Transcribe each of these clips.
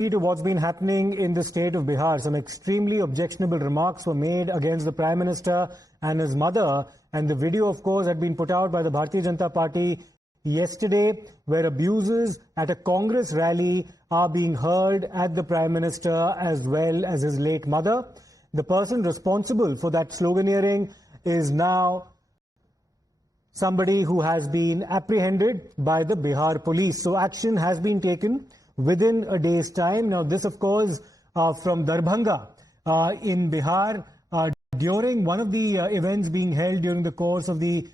To what's been happening in the state of Bihar. Some extremely objectionable remarks were made against the Prime Minister and his mother, and the video, of course, had been put out by the Bharatiya Janata Party yesterday, where abuses at a Congress rally are being heard at the Prime Minister as well as his late mother. The person responsible for that sloganeering is now somebody who has been apprehended by the Bihar police. So action has been taken within a day's time. Now this, of course, from Darbhanga in Bihar, during one of the events being held during the course of the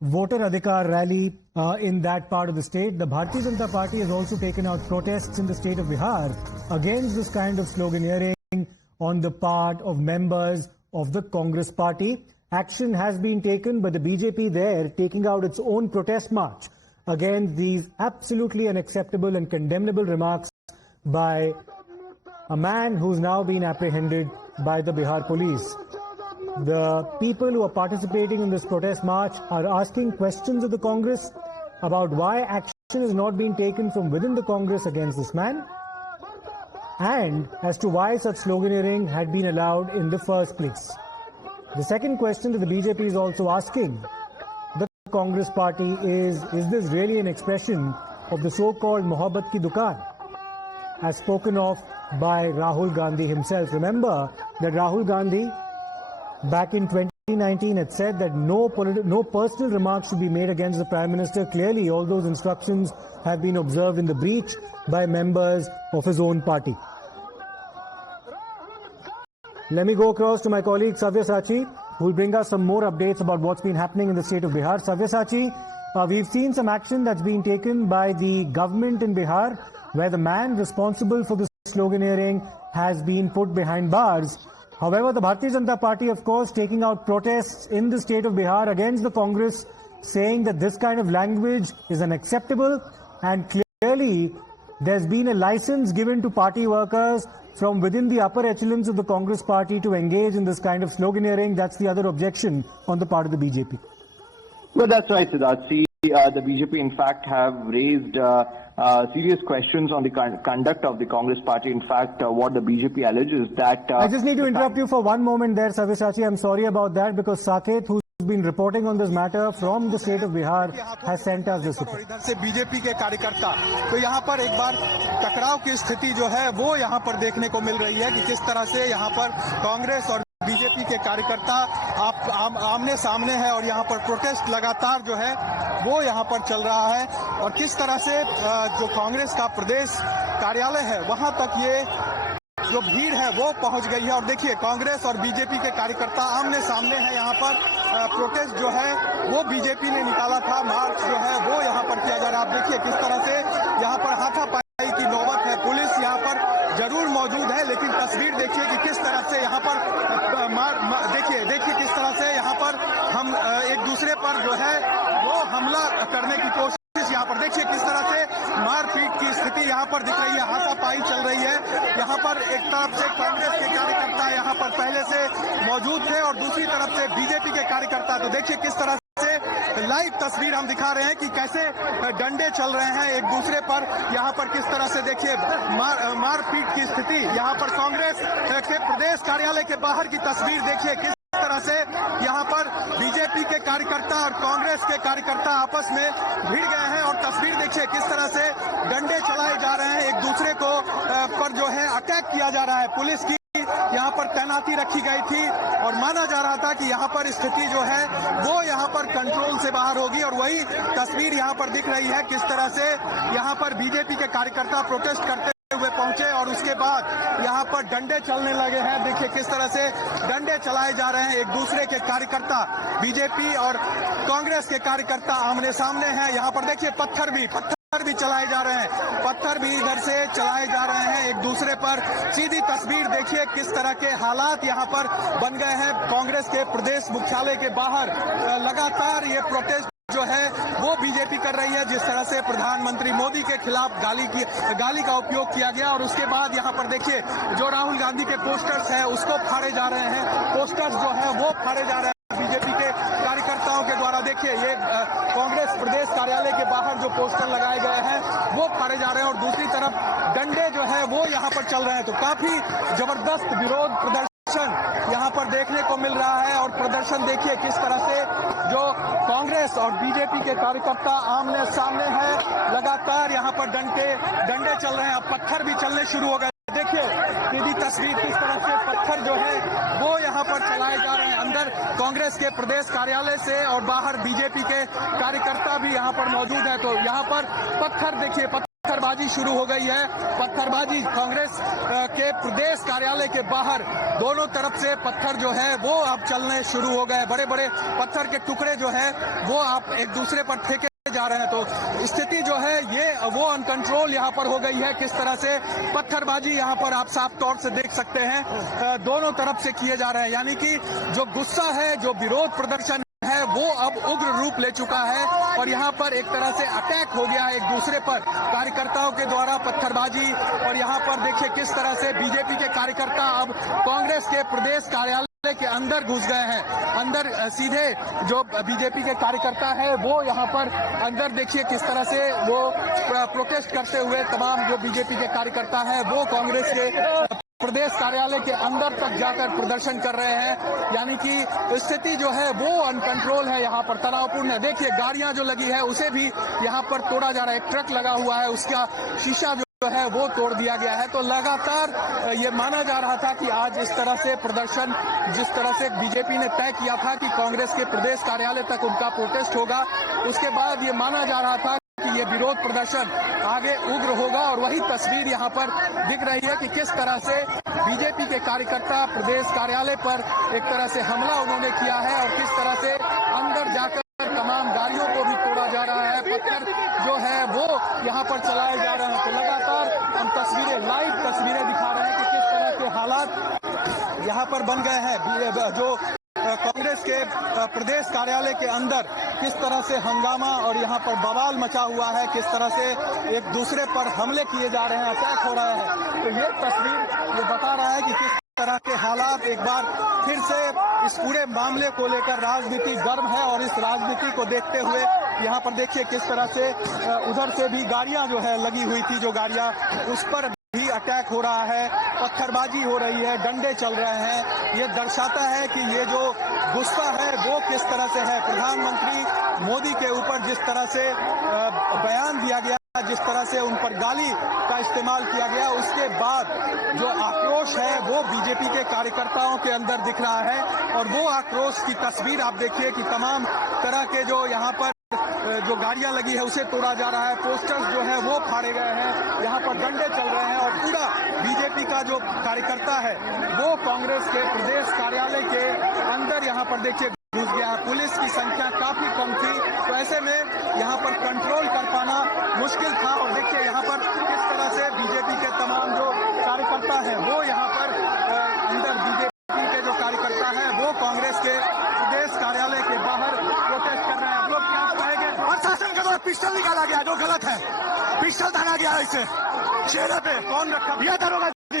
Voter Adhikar rally in that part of the state, the Bharatiya Janata Party has also taken out protests in the state of Bihar against this kind of sloganeering on the part of members of the Congress party. Action has been taken by the BJP there, taking out its own protest march against these absolutely unacceptable and condemnable remarks by a man who's now been apprehended by the Bihar police. The people who are participating in this protest march are asking questions of the Congress about why action is not being taken from within the Congress against this man, and as to why such sloganeering had been allowed in the first place. The second question that the BJP is also asking the Congress party is this really an expression of the so-called Mohabbat ki Dukaan, as spoken of by Rahul Gandhi himself? Remember that Rahul Gandhi back in 2019 had said that no personal remarks should be made against the Prime Minister. Clearly, all those instructions have been observed in the breach by members of his own party. Let me go across to my colleague Sabyasachi, who will bring us some more updates about what's been happening in the state of Bihar. Sabyasachi, we've seen some action that's been taken by the government in Bihar, where the man responsible for the sloganeering has been put behind bars. However, the Bharatiya Janata Party, of course, taking out protests in the state of Bihar against the Congress, saying that this kind of language is unacceptable, and clearly there's been a license given to party workers from within the upper echelons of the Congress party to engage in this kind of sloganeering. That's the other objection on the part of the BJP. Well, that's right, Siddharth. The BJP, in fact, have raised serious questions on the conduct of the Congress party. In fact, what the BJP alleges that... I just need to interrupt you for one moment there, Sabyasachi. I'm sorry about that, because Saket, who's been reporting on this matter from the state of Bihar, has sent us this report. इधर से BJP के कार्यकर्ता, तो यहाँ पर एक बार टकराव की स्थिति जो है वो यहाँ पर देखने को मिल रही है कि किस तरह से यहाँ पर कांग्रेस और बीजेपी के कार्यकर्ता आमने सामने है, और यहाँ पर प्रोटेस्ट लगातार जो है वो यहाँ पर चल रहा है, और किस तरह से जो कांग्रेस का प्रदेश कार्यालय है वहां तक ये जो भीड़ है वो पहुंच गई है। और देखिए, कांग्रेस और बीजेपी के कार्यकर्ता आमने सामने हैं। यहाँ पर प्रोटेस्ट जो है वो बीजेपी ने निकाला था, मार्च जो है वो यहाँ पर किया जा रहा है। आप देखिए किस तरह से यहाँ पर हाथापाई की नौबत है। पुलिस यहाँ पर जरूर मौजूद है, लेकिन तस्वीर देखिए कि किस तरह से यहाँ पर देखिए किस तरह से यहाँ पर हम एक दूसरे पर जो है वो हमला करने की कोशिश, यहाँ पर देखिए किस तरह से मारपीट की स्थिति यहाँ पर दिख रही है, हाथापाई चल रही है। यहाँ पर एक तरफ से कांग्रेस के कार्यकर्ता यहाँ पर पहले से मौजूद थे और दूसरी तरफ से बीजेपी के कार्यकर्ता। तो देखिए किस तरह से लाइव तस्वीर हम दिखा रहे हैं कि कैसे डंडे चल रहे हैं एक दूसरे पर। यहाँ पर किस तरह से देखिए मारपीट की स्थिति। यहाँ पर कांग्रेस के प्रदेश कार्यालय के बाहर की तस्वीर देखिए किस तरह से यहाँ पर बीजेपी के कार्यकर्ता और कांग्रेस के कार्यकर्ता आपस में भिड़ गए हैं, और तस्वीर देखिए किस तरह से डंडे चलाए जा रहे हैं, एक दूसरे को पर जो है अटैक किया जा रहा है। पुलिस की यहाँ पर तैनाती रखी गई थी और माना जा रहा था कि यहाँ पर स्थिति जो है वो यहाँ पर कंट्रोल से बाहर होगी, और वही तस्वीर यहाँ पर दिख रही है किस तरह से यहाँ पर बीजेपी के कार्यकर्ता प्रोटेस्ट करते हुए पहुंचे और उसके बाद यहाँ पर डंडे चलने लगे हैं। देखिए किस तरह से डंडे चलाए जा रहे हैं, एक दूसरे के कार्यकर्ता बीजेपी और कांग्रेस के कार्यकर्ता आमने सामने हैं। यहाँ पर देखिए पत्थर भी चलाए जा रहे हैं, पत्थर भी इधर से चलाए जा रहे हैं एक दूसरे पर। सीधी तस्वीर देखिए किस तरह के हालात यहाँ पर बन गए हैं। कांग्रेस के प्रदेश मुख्यालय के बाहर लगातार ये प्रोटेस्ट जो है वो बीजेपी कर रही है। जिस तरह से प्रधानमंत्री मोदी के खिलाफ गाली का उपयोग किया गया, और उसके बाद यहाँ पर देखिए जो राहुल गांधी के पोस्टर्स हैं उसको फाड़े जा रहे हैं, पोस्टर्स जो है वो फाड़े जा रहे हैं बीजेपी के कार्यकर्ताओं कार्यकर्ताओं के द्वारा देखिए ये कांग्रेस प्रदेश कार्यालय के बाहर जो पोस्टर लगाए गए हैं वो फाड़े जा रहे हैं और दूसरी तरफ डंडे जो है वो यहाँ पर चल रहे हैं। तो काफी जबरदस्त विरोध प्रदर्शन यहाँ पर देखने को मिल रहा है और प्रदर्शन देखिए किस तरह से जो कांग्रेस और बीजेपी के कार्यकर्ता आमने सामने है, लगातार यहाँ पर डंडे चल रहे हैं। अब पत्थर भी चलने शुरू हो गए। देखिए सीधी तस्वीर किस तरह से पत्थर जो है वो यहाँ पर चलाए जा रहे हैं अंदर कांग्रेस के प्रदेश कार्यालय से और बाहर बीजेपी के कार्यकर्ता भी यहाँ पर मौजूद है। तो यहाँ पर पत्थर देखिए पत्थरबाजी शुरू हो गई है। पत्थरबाजी कांग्रेस के प्रदेश कार्यालय के बाहर दोनों तरफ से पत्थर जो है वो अब चलने शुरू हो गए। बड़े बड़े पत्थर के टुकड़े जो है वो आप एक दूसरे पर फेंके जा रहे हैं। तो स्थिति जो है ये वो अनकंट्रोल यहाँ पर हो गई है। किस तरह से पत्थरबाजी यहाँ पर आप साफ तौर से देख सकते हैं दोनों तरफ से किए जा रहे हैं। यानी कि जो गुस्सा है, जो विरोध प्रदर्शन है वो अब उग्र रूप ले चुका है और यहाँ पर एक तरह से अटैक हो गया है एक दूसरे पर कार्यकर्ताओं के द्वारा पत्थरबाजी। और यहाँ पर देखिए किस तरह से बीजेपी के कार्यकर्ता अब कांग्रेस के प्रदेश कार्यालय के अंदर घुस गए हैं। अंदर सीधे जो बीजेपी के कार्यकर्ता है वो यहाँ पर अंदर देखिए किस तरह से वो प्रोटेस्ट करते हुए तमाम जो बीजेपी के कार्यकर्ता है वो कांग्रेस के प्रदेश कार्यालय के अंदर तक जाकर प्रदर्शन कर रहे हैं। यानी कि स्थिति जो है वो अनकंट्रोल है, यहाँ पर तनावपूर्ण है। देखिए गाड़ियां जो लगी है उसे भी यहाँ पर तोड़ा जा रहा है। एक ट्रक लगा हुआ है उसका शीशा जो है वो तोड़ दिया गया है। तो लगातार ये माना जा रहा था कि आज इस तरह से प्रदर्शन, जिस तरह से बीजेपी ने तय किया था कि कांग्रेस के प्रदेश कार्यालय तक उनका प्रोटेस्ट होगा, उसके बाद ये माना जा रहा था कि ये विरोध प्रदर्शन आगे उग्र होगा। और वही तस्वीर यहाँ पर दिख रही है कि किस तरह से बीजेपी के कार्यकर्ता प्रदेश कार्यालय पर एक तरह से हमला उन्होंने किया है और किस तरह से अंदर जाकर तमाम गाड़ियों को भी तोड़ा जा रहा है। पत्थर जो है वो यहाँ पर चलाए जा रहे हैं। तो लगातार हम लाइव तस्वीरें दिखा रहे हैं कि किस तरह के हालात यहाँ पर बन गए हैं। जो कांग्रेस के प्रदेश कार्यालय के अंदर किस तरह से हंगामा और यहाँ पर बवाल मचा हुआ है, किस तरह से एक दूसरे पर हमले किए जा रहे हैं, अटैक हो रहा है। तो ये तस्वीर ये बता रहा है कि किस तरह के हालात एक बार फिर से इस पूरे मामले को लेकर राजनीति गर्म है। और इस राजनीति को देखते हुए यहाँ पर देखिए किस तरह से उधर से भी गाड़ियां जो है लगी हुई थी, जो गाड़ियां उस पर भी अटैक हो रहा है, पत्थरबाजी हो रही है, डंडे चल रहे हैं। ये दर्शाता है कि ये जो गुस्सा है वो किस तरह से है। प्रधानमंत्री मोदी के ऊपर जिस तरह से बयान दिया गया, जिस तरह से उन पर गाली का इस्तेमाल किया गया, उसके बाद जो आक्रोश है वो बीजेपी के कार्यकर्ताओं के अंदर दिख रहा है। और वो आक्रोश की तस्वीर आप देखिए कि तमाम तरह के जो यहाँ पर जो गाड़ियां लगी है उसे तोड़ा जा रहा है, पोस्टर्स जो है वो फाड़े गए हैं, यहाँ पर डंडे चल रहे हैं और पूरा बीजेपी का जो कार्यकर्ता है वो कांग्रेस के प्रदेश कार्यालय के अंदर यहाँ पर देखिए घुस गया है। पुलिस की संख्या काफी कम थी, तो ऐसे में यहाँ पर कंट्रोल कर पाना मुश्किल था। और देखिए यहाँ पर किस तरह से बीजेपी के तमाम जो कार्यकर्ता है वो यहाँ पर अंदर बीजेपी के जो कार्यकर्ता है वो कांग्रेस के प्रदेश कार्यालय के बाहर प्रोटेस्ट कर रहे हैं। आप लोग क्या कहेंगे? प्रशासन के द्वारा पिस्टल निकाला गया जो गलत है, पिस्टल टांगा गया है इसे चेहरे पे। कौन रखा? ये दरोगा जी,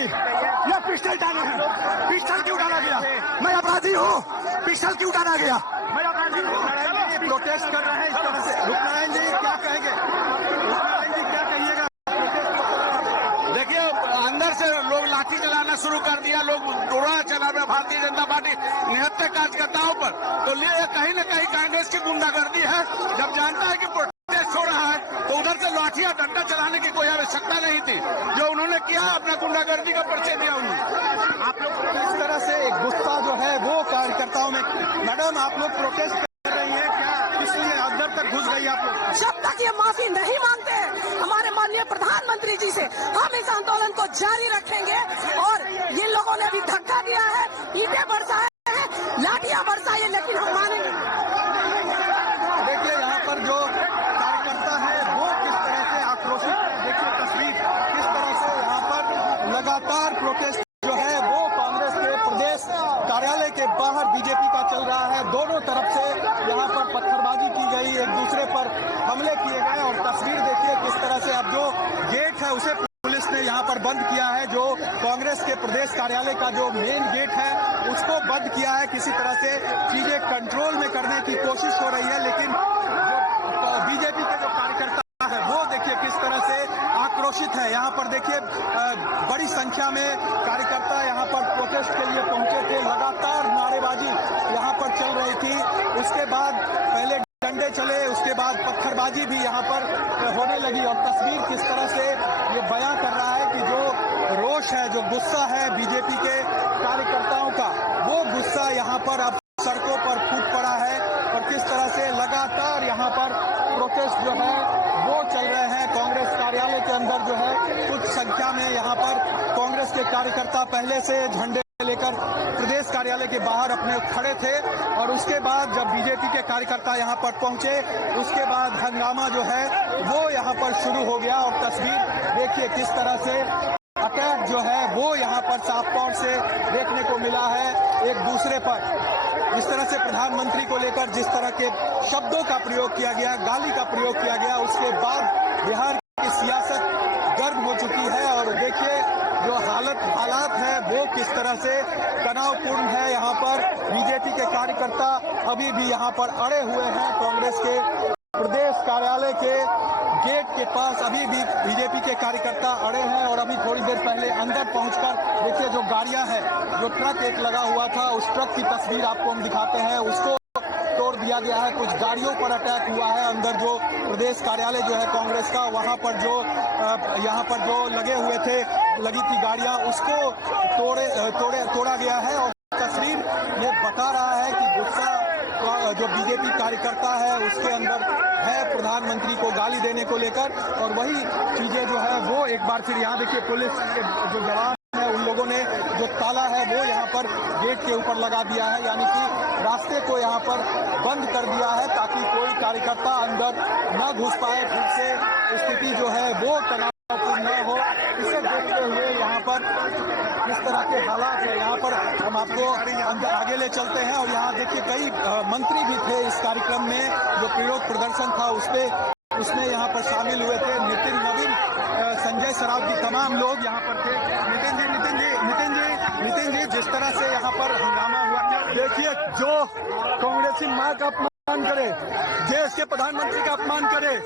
ये पिस्टल टांगा है। पिस्टल क्यों टांगा गया? मैं अपराधी हूँ, पिस्टल क्यों टांगा गया? मैं अपराधी हूँ। प्रोटेस्ट कर रहे हैं इस तरह से। रुकनारायण जी क्या कहेंगे? रुकनारायण जी क्या कहिएगा? देखिए अंदर से लोग लाठी चलाना शुरू कर दिया, लोग डोरा चला रहे भारतीय जनता पार्टी निहत्थे कार्यकर्ताओं पर। तो ये कहीं न कहीं कांग्रेस की गुंडागर्दी है। जब जानता है कि प्रोटेस्ट हो रहा है तो उधर से लाठियां डंडा चलाने की कोई आवश्यकता नहीं थी। जो उन्होंने किया अपना गुंडागर्दी का परिचय दिया उन्होंने। आप लोग इस तरह से एक गुस्सा जो है वो कार्यकर्ताओं में। मैडम आप लोग प्रोटेस्ट कर रही है क्या? इसलिए अंदर तक घुस गई आप लोग? जब तक ये माफी नहीं मांगते हमारे माननीय प्रधानमंत्री जी से, हम इस आंदोलन को जारी रखेंगे। और ये लोगों ने अभी धक्का दिया है, ईंटें बरसाए हैं, लाठियां बरसाई है, लेकिन हम मानेंगे। देखिए यहाँ पर जो कार्यकर्ता है वो किस तरह से आक्रोशित है। देखिए तस्वीर किस तरह से यहाँ पर लगातार प्रोटेस्ट जो है वो कांग्रेस के प्रदेश कार्यालय के बाहर बीजेपी का चल रहा है। दोनों तरफ से यहाँ पर पत्थरबाजी की गई, एक दूसरे पर हमले किए गए। और तस्वीर देखिए किस तरह से अब जो गेट है उसे पुलिस ने यहाँ पर बंद किया है। जो जो कांग्रेस के प्रदेश कार्यालय का जो मेन गेट है उसको बंद किया है। किसी तरह से चीजें कंट्रोल में करने की कोशिश हो रही है, लेकिन जो बीजेपी के जो कार्यकर्ता है वो देखिए किस तरह से आक्रोशित है। यहाँ पर देखिए बड़ी संख्या में कार्यकर्ता यहाँ पर प्रोटेस्ट के लिए पहुंचे थे। लगातार नारेबाजी यहाँ पर चल रही थी। उसके बाद पहले डंडे चले, उसके बाद पत्थरबाजी भी यहाँ पर होने लगी। और तस्वीर किस तरह से ये बयां कर रहा है कि जो रोष है, जो गुस्सा है बीजेपी के कार्यकर्ताओं का, वो गुस्सा यहाँ पर अब सड़कों पर फूट पड़ा है। और किस तरह से लगातार यहाँ पर प्रोटेस्ट जो है वो चल रहे हैं। कांग्रेस कार्यालय के अंदर जो है कुछ संख्या में यहाँ पर कांग्रेस के कार्यकर्ता पहले से झंडे लेकर प्रदेश कार्यालय के बाहर अपने खड़े थे। और उसके बाद जब बीजेपी के कार्यकर्ता यहाँ पर पहुंचे, उसके बाद हंगामा जो है वो यहाँ पर शुरू हो गया। और तस्वीर देखिए किस तरह से अटैक जो है वो यहाँ पर साफ तौर से देखने को मिला है एक दूसरे पर। जिस तरह से प्रधानमंत्री को लेकर जिस तरह के शब्दों का प्रयोग किया गया, गाली का प्रयोग किया गया, उसके बाद बिहार की सियासत गर्म हो चुकी है। और देखिए जो हालात है वो किस तरह से तनावपूर्ण है। यहाँ पर बीजेपी के कार्यकर्ता अभी भी यहाँ पर अड़े हुए हैं। कांग्रेस के प्रदेश कार्यालय के गेट के पास अभी भी बीजेपी के कार्यकर्ता अड़े हैं। और अभी थोड़ी देर पहले अंदर पहुंचकर देखिए जो गाड़ियां हैं, जो ट्रक एक लगा हुआ था, उस ट्रक की तस्वीर आपको हम दिखाते हैं, उसको तोड़ दिया गया है। कुछ गाड़ियों पर अटैक हुआ है। अंदर जो प्रदेश कार्यालय जो है कांग्रेस का, वहां पर जो यहाँ पर जो लगी थी गाड़ियां, उसको तोड़ा गया है। और तस्वीर ये बता रहा है कि गुस्सा जो बीजेपी कार्यकर्ता है उसके अंदर है प्रधानमंत्री को गाली देने को लेकर। और वही चीजें जो है वो एक बार फिर यहाँ देखिए पुलिस के जो जवान है उन लोगों ने जो ताला है वो यहाँ पर गेट के ऊपर लगा दिया है, यानी कि रास्ते को यहाँ पर बंद कर दिया है ताकि कोई कार्यकर्ता अंदर न घुस पाए। फिर से स्थिति जो है वो तनावपूर्ण न हो, इसे देखते हुए यहाँ पर किस तरह के हालात है। यहाँ पर हम आपको आगे ले चलते हैं। और यहाँ देखिए कई मंत्री भी थे इस कार्यक्रम में, जो विरोध प्रदर्शन था उसमें यहाँ पर शामिल हुए थे। नितिन नवीन, संजय सरावगी, तमाम लोग यहाँ पर थे। नितिन जी जिस तरह से यहाँ पर हंगामा हुआ, देखिए जो कांग्रेसी माँ का अपमान करे, देश के प्रधानमंत्री का अपमान करे,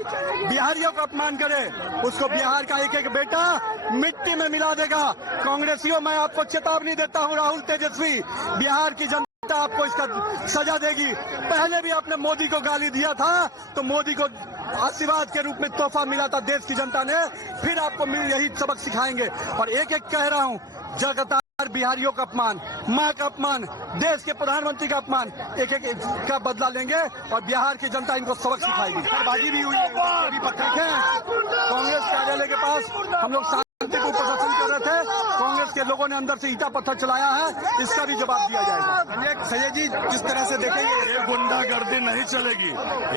बिहारियों का अपमान करे, उसको बिहार का एक एक बेटा मिट्टी में मिला देगा। कांग्रेसियों, मैं आपको चेतावनी देता हूँ, राहुल तेजस्वी, बिहार की जनता आपको इसका सजा देगी। पहले भी आपने मोदी को गाली दिया था तो मोदी को आशीर्वाद के रूप में तोहफा मिला था देश की जनता ने, फिर आपको यही सबक सिखाएंगे। और एक एक कह रहा हूँ, लगातार बिहारियों का अपमान, माँ का अपमान, देश के प्रधानमंत्री का अपमान, एक एक का बदला लेंगे और बिहार की जनता इनको सबक सिखाएगी। पत्थरबाजी भी हुई है, कांग्रेस कार्यालय के पास हम लोग शांतिपूर्ण प्रदर्शन कर रहे थे, कांग्रेस के लोगों ने अंदर से ईंटा पत्थर चलाया है, इसका भी जवाब दिया जाएगा। संजय जी किस तरह से देखेंगे? ये गुंडागर्दी नहीं चलेगी।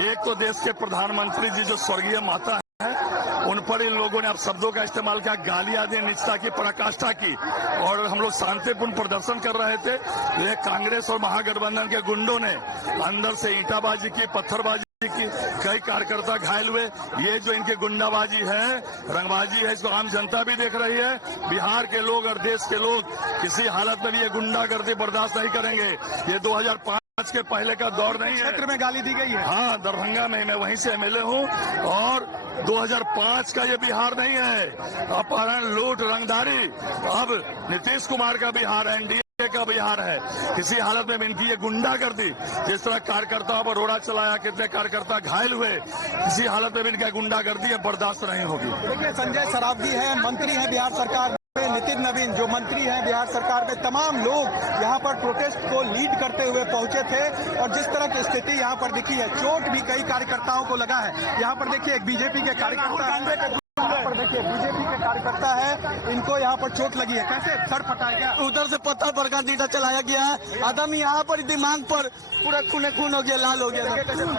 एक तो देश के प्रधानमंत्री जी जो स्वर्गीय माता है, उन पर इन लोगों ने अब शब्दों का इस्तेमाल किया, गालियां दी, निचता की, पराकाष्ठा की। और हम लोग शांतिपूर्ण प्रदर्शन कर रहे थे, ये कांग्रेस और महागठबंधन के गुंडों ने अंदर से ईंटाबाजी की, पत्थरबाजी की, कई कार्यकर्ता घायल हुए। ये जो इनकी गुंडाबाजी है, रंगबाजी है, इसको आम जनता भी देख रही है। बिहार के लोग और देश के लोग किसी हालत में भी ये गुंडागर्दी बर्दाश्त नहीं करेंगे। ये 2005 के पहले का दौर नहीं है। क्षेत्र में गाली दी गई है। हाँ, दरभंगा में, मैं वहीं से एमएलए हूँ। और 2005 का ये बिहार नहीं है। अपहरण, लूट, रंगदारी अब नीतीश कुमार का बिहार है, एनडीए का बिहार है। किसी हालत में इनकी ये गुंडागर्दी, जिस तरह कार्यकर्ताओं पर रोड़ा चलाया, कितने कार्यकर्ता घायल हुए, किसी हालत में इनकी गुंडागर्दी है बर्दाश्त नहीं होगी। देखिए संजय सरावगी है, मंत्री है बिहार सरकार में, नितिन नवीन जो मंत्री हैं बिहार सरकार में, तमाम लोग यहाँ पर प्रोटेस्ट को लीड करते हुए पहुंचे थे। और जिस तरह की स्थिति यहाँ पर दिखी है, चोट भी कई कार्यकर्ताओं को लगा है। यहाँ पर देखिए एक बीजेपी के कार्यकर्ता, देखिए बीजेपी के कार्यकर्ता है, इनको यहाँ पर चोट लगी है, कैसे सर फटा है क्या? उधर से पत्थर पर का ईंटा चलाया गया है, आदम यहाँ पर दिमाग पर पूरा खून हो गया, लाल हो गया।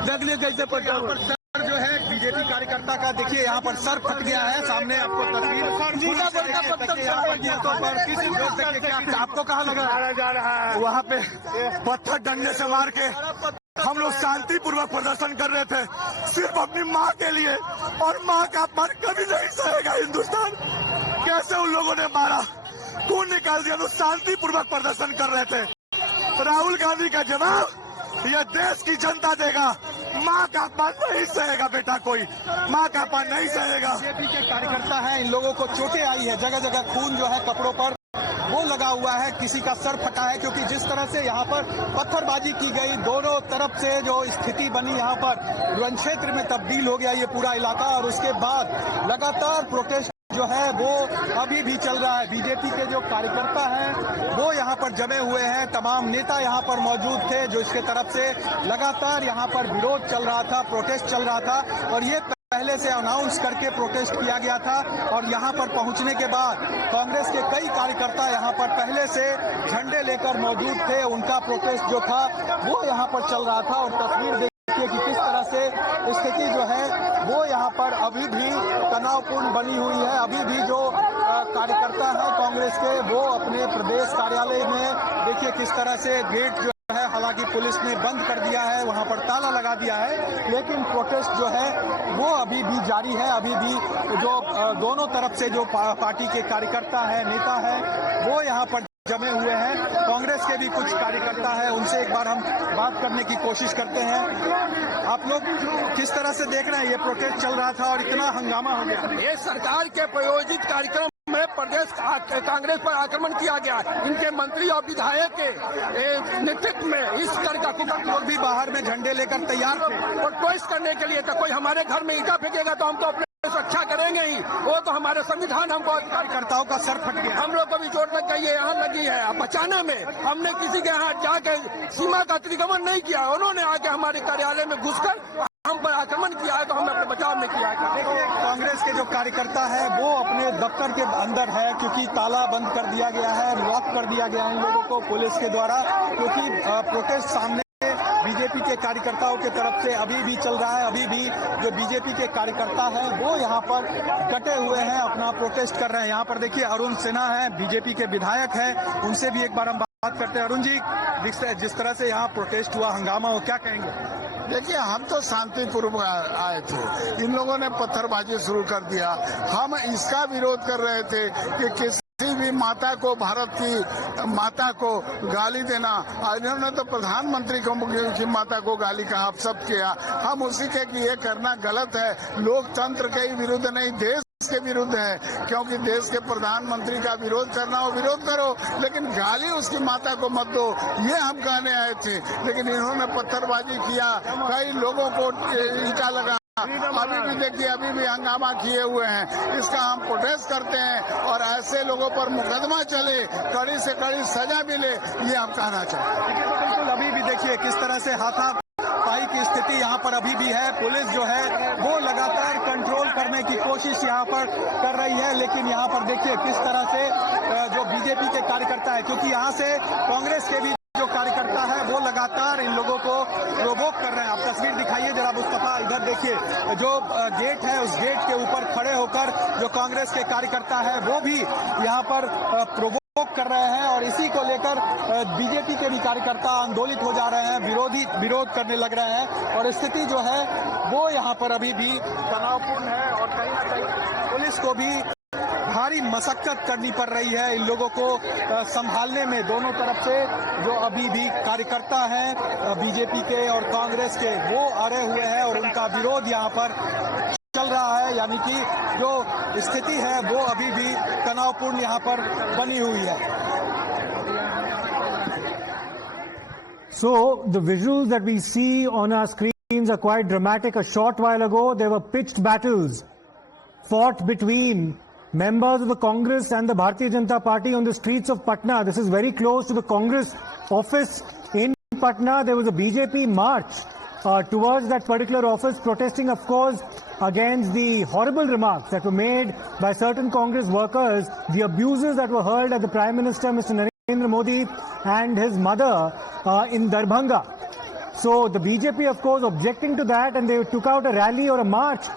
देखने कैसे पटा जो है बीजेपी कार्यकर्ता का देखिए यहाँ पर सर फट गया है। सामने आपको तस्वीर, आपको कहाँ लगा जा रहा है? वहाँ पे पत्थर डंडे से मार के हम लोग शांतिपूर्वक प्रदर्शन कर रहे थे, सिर्फ अपनी माँ के लिए। और माँ का अपमान कभी नहीं सहेगा हिंदुस्तान। कैसे उन लोगों ने मारा, निकाल दिया तो शांतिपूर्वक प्रदर्शन कर रहे थे। राहुल गांधी का जवाब यह देश की जनता देगा। माँ का अपमान नहीं सहेगा बेटा, कोई माँ का अपमान नहीं सहेगा। बीजेपी के कार्यकर्ता हैं, इन लोगों को चोटें आई है, जगह जगह खून जो है कपड़ों पर वो लगा हुआ है, किसी का सर फटा है, क्योंकि जिस तरह से यहाँ पर पत्थरबाजी की गई, दोनों तरफ से जो स्थिति बनी यहाँ पर वन क्षेत्र में तब्दील हो गया ये पूरा इलाका। और उसके बाद लगातार प्रोटेस्ट जो है वो अभी भी चल रहा है। बीजेपी के जो कार्यकर्ता हैं वो यहाँ पर जमे हुए हैं, तमाम नेता यहाँ पर मौजूद थे, जो इसके तरफ से लगातार यहाँ पर विरोध चल रहा था, प्रोटेस्ट चल रहा था। और ये पहले से अनाउंस करके प्रोटेस्ट किया गया था। और यहाँ पर पहुंचने के बाद कांग्रेस के कई कार्यकर्ता यहाँ पर पहले से झंडे लेकर मौजूद थे, उनका प्रोटेस्ट जो था वो यहाँ पर चल रहा था। और तस्वीर देखिए कि किस तरह से स्थिति जो है वो यहाँ पर अभी भी तनावपूर्ण बनी हुई है। अभी भी जो कार्यकर्ता हैं कांग्रेस के वो अपने प्रदेश कार्यालय में देखिए किस तरह से गेट जो है, हालांकि पुलिस ने बंद कर दिया है, वहां पर ताला लगा दिया है, लेकिन प्रोटेस्ट जो है वो अभी भी जारी है। अभी भी जो दोनों तरफ से जो पार्टी के कार्यकर्ता है, नेता है, वो यहाँ पर जमे हुए हैं। कांग्रेस के भी कुछ कार्यकर्ता है, उनसे एक बार हम बात करने की कोशिश करते हैं। आप लोग किस तरह से देख रहे हैं, ये प्रोटेस्ट चल रहा था और इतना हंगामा हो गया? ये सरकार के प्रायोजित कार्यक्रम में प्रदेश कांग्रेस पर आक्रमण किया गया। इनके मंत्री और विधायक के नेतृत्व में इस तरह का कुकर्म। लोग भी बाहर में झंडे लेकर तैयार थे प्रोटेस्ट करने के लिए। तो कोई हमारे घर में ईंटा फेंकेगा तो हम तो अपने सुरक्षा करेंगे ही, वो तो हमारे संविधान हमको अधिकार। कार्यकर्ताओं का सर फट गया, हम लोग को भी चोट लग गई है, यहाँ लगी है। बचाने में हमने किसी के यहाँ जाके सीमा का अतिक्रमण नहीं किया, उन्होंने आके हमारे कार्यालय में घुसकर हम पर आक्रमण किया है, तो हमने अपने बचाव में किया है। देखिए कांग्रेस के जो कार्यकर्ता है वो अपने दफ्तर के अंदर है, क्योंकि ताला बंद कर दिया गया है, लॉक कर दिया गया है इन लोगों को पुलिस के द्वारा, क्योंकि प्रोटेस्ट सामने बीजेपी के कार्यकर्ताओं के तरफ से अभी भी चल रहा है। अभी भी जो बीजेपी के कार्यकर्ता हैं वो यहाँ पर डटे हुए हैं, अपना प्रोटेस्ट कर रहे हैं। यहाँ पर देखिए अरुण सिन्हा है, बीजेपी के विधायक हैं, उनसे भी एक बार हम बात करते हैं। अरुण जी, जिस तरह से यहाँ प्रोटेस्ट हुआ, हंगामा हो, क्या कहेंगे? देखिए, हम तो शांतिपूर्वक आए थे, इन लोगों ने पत्थरबाजी शुरू कर दिया। हम इसका विरोध कर रहे थे कि किसी भी माता को, भारत की माता को गाली देना, इन्होंने तो प्रधानमंत्री की माता को गाली कहा, आप सब किया। हम उसी के कि ये करना गलत है, लोकतंत्र के विरुद्ध नहीं, देश के विरुद्ध है, क्योंकि देश के प्रधानमंत्री का विरोध करना हो विरोध करो, लेकिन गाली उसकी माता को मत दो, ये हम कहने आए थे। लेकिन इन्होंने पत्थरबाजी किया, कई लोगों को ईंटा लगा, अभी भी देखिए अभी भी हंगामा किए हुए हैं। इसका हम प्रोटेस्ट करते हैं और ऐसे लोगों पर मुकदमा चले, कड़ी से कड़ी सजा मिले, ये हम कहना चाहते हैं। तो बिल्कुल अभी भी देखिए किस तरह से हाथापाई की स्थिति यहाँ पर अभी भी है। पुलिस जो है वो लगातार कंट्रोल करने की कोशिश यहाँ पर कर रही है, लेकिन यहाँ पर देखिए किस तरह से जो बीजेपी के कार्यकर्ता है, क्योंकि यहाँ से कांग्रेस के भी जो कार्यकर्ता है वो लगातार इन लोगों को प्रोवोक कर रहे हैं। आप तस्वीर दिखाइए जरा मुस्तफा, इधर देखिए जो गेट है उस गेट के ऊपर खड़े होकर जो कांग्रेस के कार्यकर्ता है वो भी यहाँ पर प्रोवोक कर रहे हैं। और इसी को लेकर बीजेपी के भी कार्यकर्ता आंदोलित हो जा रहे हैं, विरोध करने लग रहे हैं। और स्थिति जो है वो यहाँ पर अभी भी तनावपूर्ण है और कहीं ना कहीं पुलिस को भी भारी मशक्कत करनी पड़ रही है इन लोगों को संभालने में। दोनों तरफ से जो अभी भी कार्यकर्ता हैं बीजेपी के और कांग्रेस के वो अड़े हुए हैं और उनका विरोध यहाँ पर चल रहा है, यानी कि जो स्थिति है वो अभी भी तनावपूर्ण यहाँ पर बनी हुई है। So the visuals that we see on our screens are quite dramatic. A short while ago there were pitched battles fought between members of the Congress and the Bharatiya Janata Party on the streets of Patna. This is very close to the Congress office in Patna. There was a BJP march towards that particular office, protesting, of course, against the horrible remarks that were made by certain Congress workers, the abuses that were hurled at the Prime Minister, Mr. Narendra Modi, and his mother in Darbhanga. So the BJP, of course, objecting to that, and they took out a rally or a march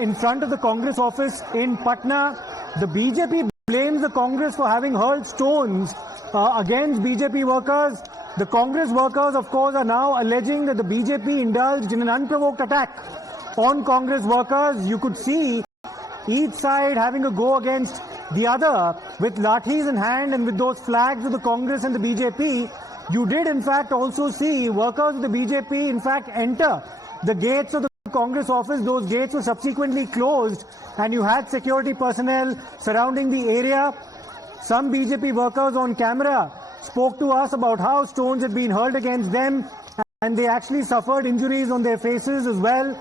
in front of the Congress office in Patna. The BJP blames the Congress for having hurled stones against BJP workers. The Congress workers, of course, are now alleging that the BJP indulged in an unprovoked attack on Congress workers. You could see each side having a go against the other with lathis in hand and with those flags of the Congress and the BJP, you did in fact also see workers of the BJP in fact enter the gates of the Congress office. Those gates were subsequently closed and you had security personnel surrounding the area. Some BJP workers on camera spoke to us about how stones had been hurled against them and they actually suffered injuries on their faces as well.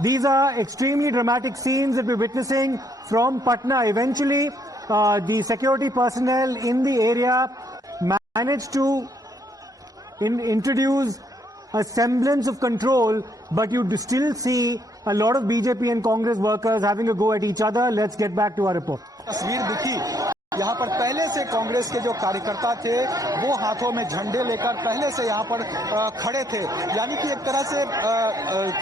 These are extremely dramatic scenes that we're witnessing from Patna. Eventually, the security personnel in the area managed to introduce a semblance of control, but you still see a lot of BJP and Congress workers having a go at each other. Let's get back to our report. तस्वीर दिखी यहाँ पर पहले से कांग्रेस के जो कार्यकर्ता थे वो हाथों में झंडे लेकर पहले से यहाँ पर खड़े थे, यानी कि एक तरह से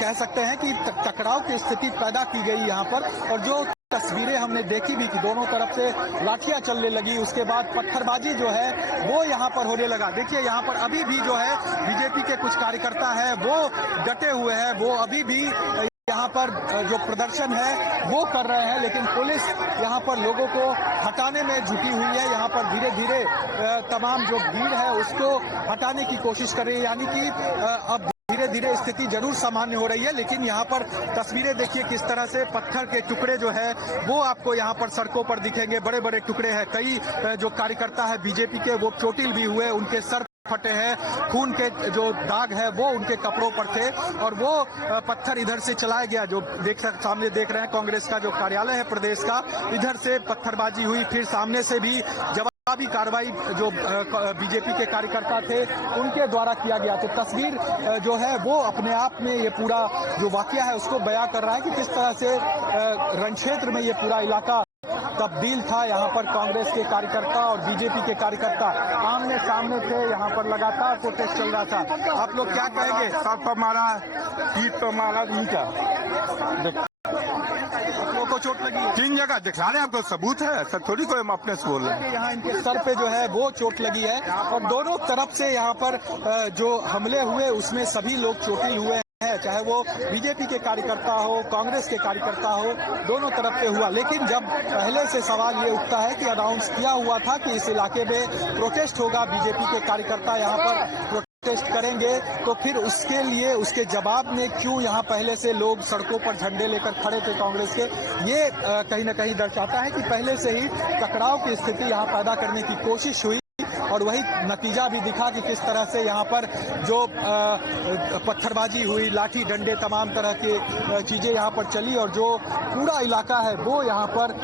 कह सकते हैं कि टकराव की स्थिति पैदा की गई यहाँ पर। और जो तस्वीरें हमने देखी भी कि दोनों तरफ से लाठियां चलने लगी, उसके बाद पत्थरबाजी जो है वो यहाँ पर होने लगा। देखिए यहाँ पर अभी भी जो है बीजेपी के कुछ कार्यकर्ता है वो डटे हुए हैं, वो अभी भी यहाँ पर जो प्रदर्शन है वो कर रहे हैं, लेकिन पुलिस यहाँ पर लोगों को हटाने में झुकी हुई है। यहाँ पर धीरे धीरे तमाम जो भीड़ है उसको हटाने की कोशिश कर रही है, यानी कि अब धीरे धीरे स्थिति जरूर सामान्य हो रही है। लेकिन यहाँ पर तस्वीरें देखिए किस तरह से पत्थर के टुकड़े जो है वो आपको यहाँ पर सड़कों पर दिखेंगे, बड़े बड़े टुकड़े हैं। कई जो कार्यकर्ता है बीजेपी के वो चोटिल भी हुए, उनके सर फटे हैं, खून के जो दाग है वो उनके कपड़ों पर थे और वो पत्थर इधर से चलाया गया। जो सामने देख रहे हैं कांग्रेस का जो कार्यालय है प्रदेश का, इधर से पत्थरबाजी हुई, फिर सामने से भी जवाबी कार्रवाई जो बीजेपी के कार्यकर्ता थे उनके द्वारा किया गया। तो तस्वीर जो है वो अपने आप में ये पूरा जो वाकया है उसको बयां कर रहा है कि किस तरह से रण क्षेत्र में ये पूरा इलाका तब्दील था। यहाँ पर कांग्रेस के कार्यकर्ता और बीजेपी के कार्यकर्ता आमने सामने थे, यहाँ पर लगातार प्रोटेस्ट चल रहा था। आप लोग क्या कहेंगे? तो मारा ईट तो मारा ईटा, आप लोगों को चोट लगी है? 3 जगह दिखा रहे हैं, आपको सबूत है, सब थोड़ी कोई हम अपने से बोल रहे हैं। यहाँ इनके सर पे जो है वो चोट लगी है और दोनों तरफ से यहाँ पर जो हमले हुए उसमें सभी लोग चोटिल हुए हैं, चाहे वो बीजेपी के कार्यकर्ता हो, कांग्रेस के कार्यकर्ता हो, दोनों तरफ से हुआ। लेकिन जब पहले से सवाल ये उठता है कि अनाउंस किया हुआ था कि इस इलाके में प्रोटेस्ट होगा, बीजेपी के कार्यकर्ता यहाँ पर प्रोटेस्ट करेंगे, तो फिर उसके लिए उसके जवाब में क्यों यहाँ पहले से लोग सड़कों पर झंडे लेकर खड़े थे कांग्रेस के, ये कहीं ना कहीं दर्शाता है कि पहले से ही टकराव की स्थिति यहाँ पैदा करने की कोशिश हुई और वही नतीजा भी दिखा कि किस तरह से यहाँ पर जो पत्थरबाजी हुई, लाठी डंडे तमाम तरह की चीजें यहाँ पर चली और जो पूरा इलाका है वो यहाँ पर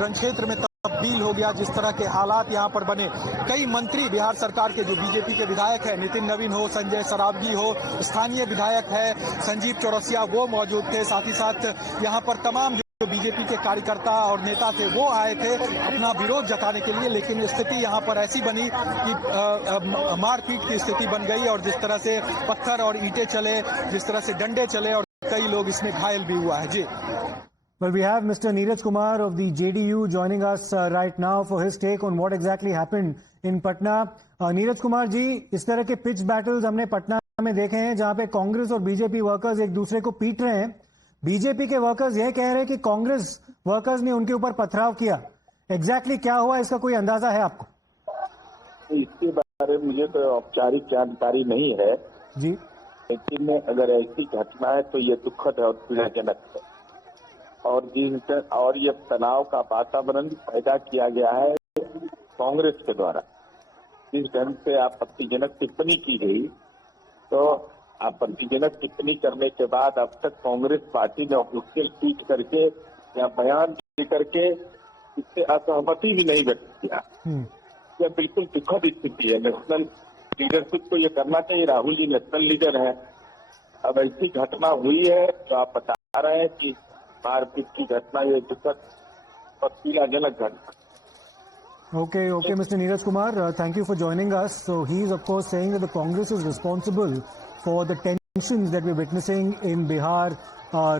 रण क्षेत्र में तब्दील हो गया। जिस तरह के हालात यहाँ पर बने, कई मंत्री बिहार सरकार के जो बीजेपी के विधायक है, नितिन नवीन हो, संजय सरावगी हो, स्थानीय विधायक है संजीव चौरसिया, वो मौजूद थे। साथ ही साथ यहाँ पर तमाम जो बीजेपी के कार्यकर्ता और नेता थे वो आए थे अपना विरोध जताने के लिए, लेकिन स्थिति यहाँ पर ऐसी बनी कि मारपीट की स्थिति बन गई और जिस तरह से पत्थर और ईंटें चले, जिस तरह से डंडे चले और कई लोग इसमें घायल भी हुआ है। जी। Well, we have Mr. Neeraj Kumar of the JDU joining us right now for his take on what exactly happened in Patna. Neeraj Kumar जी, इस तरह के पिच बैटल्स हमने पटना में देखे हैं जहां पे कांग्रेस और बीजेपी वर्कर्स एक दूसरे को पीट रहे हैं। बीजेपी के वर्कर्स ये कह रहे हैं कि कांग्रेस वर्कर्स ने उनके ऊपर पथराव किया। एग्जैक्टली क्या हुआ, इसका कोई अंदाजा है आपको? इसके बारे में मुझे तो औपचारिक जानकारी नहीं है जी, लेकिन अगर ऐसी घटना है तो ये दुखद और पीड़ाजनक है और ये तनाव का वातावरण पैदा किया गया है कांग्रेस के द्वारा। जिस ढंग से आपत्तिजनक टिप्पणी की गई, तो आपत्तिजनक टिप्पणी करने के बाद अब तक कांग्रेस पार्टी ने ऑफिशियल ट्वीट करके या बयान दे करके इससे असहमति भी नहीं व्यक्त किया। यह बिल्कुल दुखद स्थिति है। नेशनल लीडरशिप को ये करना चाहिए। राहुल जी नेशनल लीडर है। अब ऐसी घटना हुई है तो आप बता रहे हैं कि मारपीट की घटना, ये दुखद और पीड़ाजनक घटना। Okay, Mr. Neeraj Kumar, thank you for joining us. So he is of course saying that the Congress is responsible for the tensions that we're witnessing in Bihar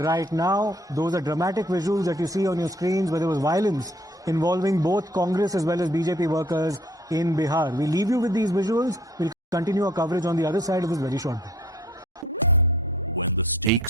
right now. Those are dramatic visuals that you see on your screens where there was violence involving both Congress as well as BJP workers in Bihar. We leave you with these visuals. We'll continue our coverage on the other side of this very short break.